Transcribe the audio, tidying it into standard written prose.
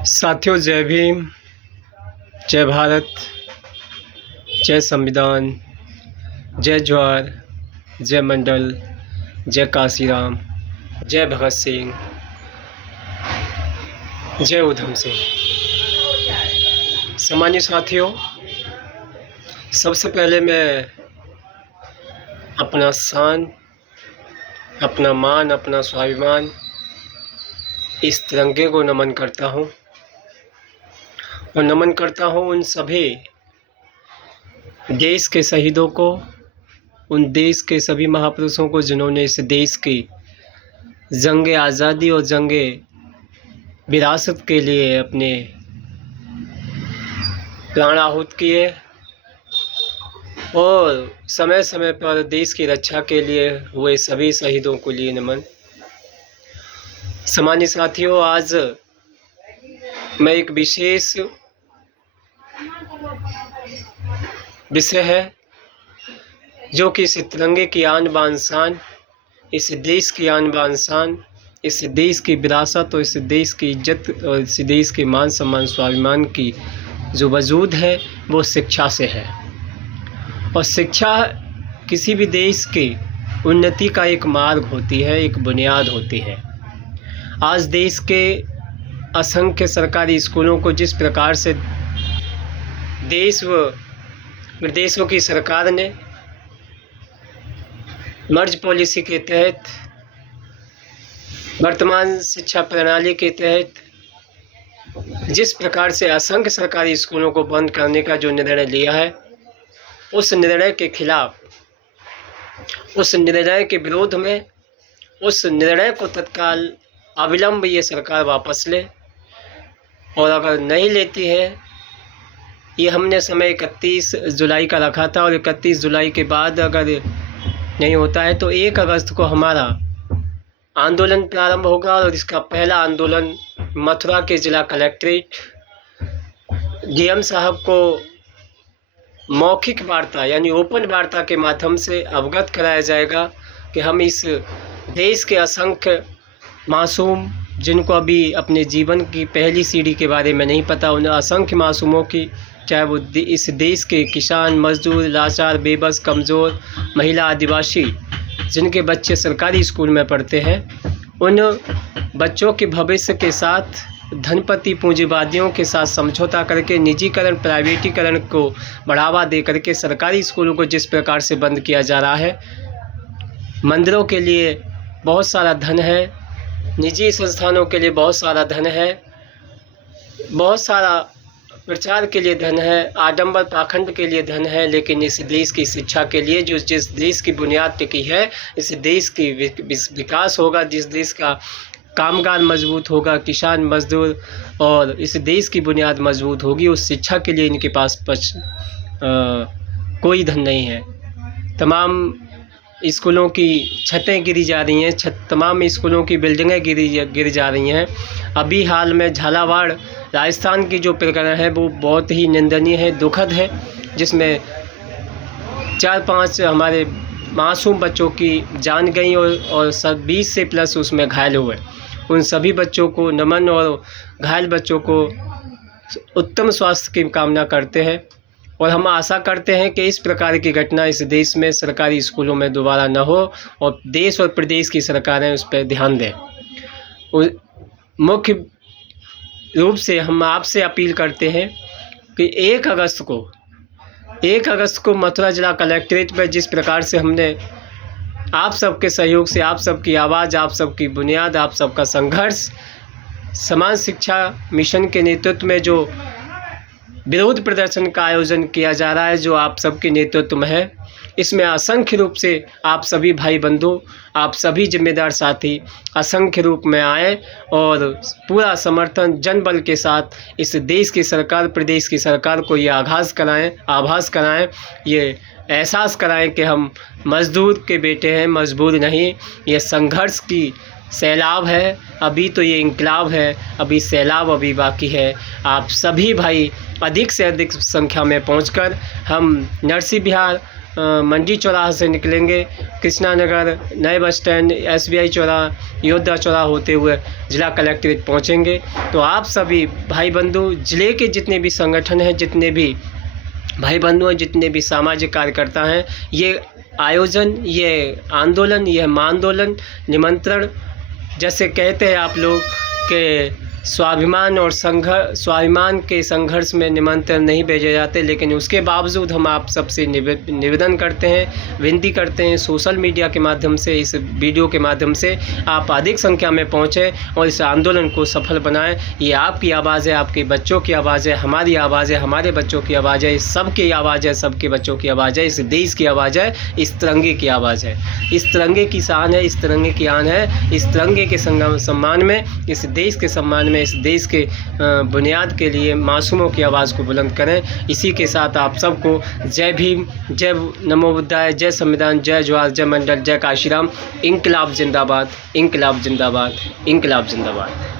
साथियों, जय भीम, जय भारत, जय संविधान, जय जवाहर, जय मंडल, जय काशीराम, जय भगत सिंह, जय उधम सिंह। सामान्य साथियों, सबसे पहले मैं अपना शान, अपना मान, अपना स्वाभिमान इस तिरंगे को नमन करता हूँ और नमन करता हूँ उन सभी देश के शहीदों को, उन देश के सभी महापुरुषों को जिन्होंने इस देश की जंग आज़ादी और जंग विरासत के लिए अपने प्राण आहूत किए और समय समय पर देश की रक्षा के लिए हुए सभी शहीदों को लिए नमन। सामान्य साथियों, आज मैं एक विशेष विषय है जो कि इस तिरंगे की आन बान शान, इस देश की आन बान शान, इस देश की विरासत और इस देश की इज्जत और इस देश के मान सम्मान स्वाभिमान की जो वजूद है वो शिक्षा से है। और शिक्षा किसी भी देश की उन्नति का एक मार्ग होती है, एक बुनियाद होती है। आज देश के असंख्य सरकारी स्कूलों को जिस प्रकार से देश व विदेशों की सरकार ने मर्ज पॉलिसी के तहत, वर्तमान शिक्षा प्रणाली के तहत जिस प्रकार से असंख्य सरकारी स्कूलों को बंद करने का जो निर्णय लिया है, उस निर्णय के खिलाफ, उस निर्णय के विरोध में, उस निर्णय को तत्काल अविलंब ये सरकार वापस ले। और अगर नहीं लेती है, ये हमने समय 31 जुलाई का रखा था और 31 जुलाई के बाद अगर नहीं होता है तो 1 अगस्त को हमारा आंदोलन प्रारंभ होगा। और इसका पहला आंदोलन मथुरा के जिला कलेक्ट्रेट डीएम साहब को मौखिक वार्ता यानी ओपन वार्ता के माध्यम से अवगत कराया जाएगा कि हम इस देश के असंख्य मासूम, जिनको अभी अपने जीवन की पहली सीढ़ी के बारे में नहीं पता, उन असंख्य मासूमों की, चाहे वो इस देश के किसान, मजदूर, लाचार, बेबस, कमज़ोर, महिला, आदिवासी, जिनके बच्चे सरकारी स्कूल में पढ़ते हैं, उन बच्चों के भविष्य के साथ धनपति पूंजीवादियों के साथ समझौता करके निजीकरण, प्राइवेटीकरण को बढ़ावा दे करके सरकारी स्कूलों को जिस प्रकार से बंद किया जा रहा है। मंदिरों के लिए बहुत सारा धन है, निजी संस्थानों के लिए बहुत सारा धन है, बहुत सारा प्रचार के लिए धन है, आडंबर पाखंड के लिए धन है, लेकिन इस देश की शिक्षा के लिए, जो जिस देश की बुनियाद टिकी है, इस देश की विकास होगा, जिस देश का कामगार मजबूत होगा, किसान, मजदूर, और इस देश की बुनियाद मजबूत होगी, उस शिक्षा के लिए इनके पास कोई धन नहीं है। तमाम स्कूलों की छतें गिरी जा रही हैं, तमाम स्कूलों की बिल्डिंगें गिर जा रही हैं। अभी हाल में झालावाड़ राजस्थान की जो प्रकरण है वो बहुत ही निंदनीय है, दुखद है, जिसमें 4-5 हमारे मासूम बच्चों की जान गई और सब 20 से प्लस उसमें घायल हुए। उन सभी बच्चों को नमन और घायल बच्चों को उत्तम स्वास्थ्य की कामना करते हैं और हम आशा करते हैं कि इस प्रकार की घटना इस देश में सरकारी स्कूलों में दोबारा न हो और देश और प्रदेश की सरकारें उस पर ध्यान दें। मुख्य रूप से हम आपसे अपील करते हैं कि 1 अगस्त को मथुरा जिला कलेक्ट्रेट पर जिस प्रकार से हमने आप सबके सहयोग से, आप सबकी आवाज़, आप सबकी बुनियाद, आप सबका संघर्ष, समान शिक्षा मिशन के नेतृत्व में जो विरोध प्रदर्शन का आयोजन किया जा रहा है, जो आप सबके नेतृत्व में है, इसमें असंख्य रूप से आप सभी भाई बंधु, आप सभी जिम्मेदार साथी असंख्य रूप में आए और पूरा समर्थन जनबल के साथ इस देश की सरकार, प्रदेश की सरकार को ये आभास कराएं, ये एहसास कराएं कि हम मजदूर के बेटे हैं, मजबूर नहीं। ये संघर्ष की सैलाब है, अभी तो ये इंकलाब है, अभी सैलाब अभी बाकी है। आप सभी भाई अधिक से अधिक संख्या में पहुंचकर हम नरसिंह विहार मंडी चौराहा से निकलेंगे, कृष्णा नगर, नए बस स्टैंड, SBI चौराहा, योद्धा चौराहा होते हुए जिला कलेक्ट्रेट पहुंचेंगे। तो आप सभी भाई बंधु, ज़िले के जितने भी संगठन हैं, जितने भी भाई बंधु हैं, जितने भी सामाजिक कार्यकर्ता हैं, ये आयोजन, ये आंदोलन, यह महाआंदोलन, निमंत्रण, जैसे कहते हैं आप लोग कि स्वाभिमान के संघर्ष में निमंत्रण नहीं भेजे जाते, लेकिन उसके बावजूद हम आप सबसे निवेदन करते हैं, विनती करते हैं, सोशल मीडिया के माध्यम से, इस वीडियो के माध्यम से आप अधिक संख्या में पहुँचें और इस आंदोलन को सफल बनाएं। ये आपकी आवाज़ है, आपके बच्चों की आवाज़ है, हमारी आवाज़ है, हमारे बच्चों की आवाज़ है, सबकी आवाज़ है, सबके बच्चों की आवाज़ है, इस देश की आवाज़ है, इस तिरंगे की आवाज़ है, इस तिरंगे की शान है, इस तिरंगे की आन है। इस तिरंगे के सम्मान में, इस देश के सम्मान में, इस देश के बुनियाद के लिए मासूमों की आवाज़ को बुलंद करें। इसी के साथ आप सबको जय भीम, जय नमो बुद्धाय, जय संविधान, जय जवाहर, जय मंडल, जय काशीराम। इंकलाब जिंदाबाद, इंकलाब जिंदाबाद, इंकलाब जिंदाबाद।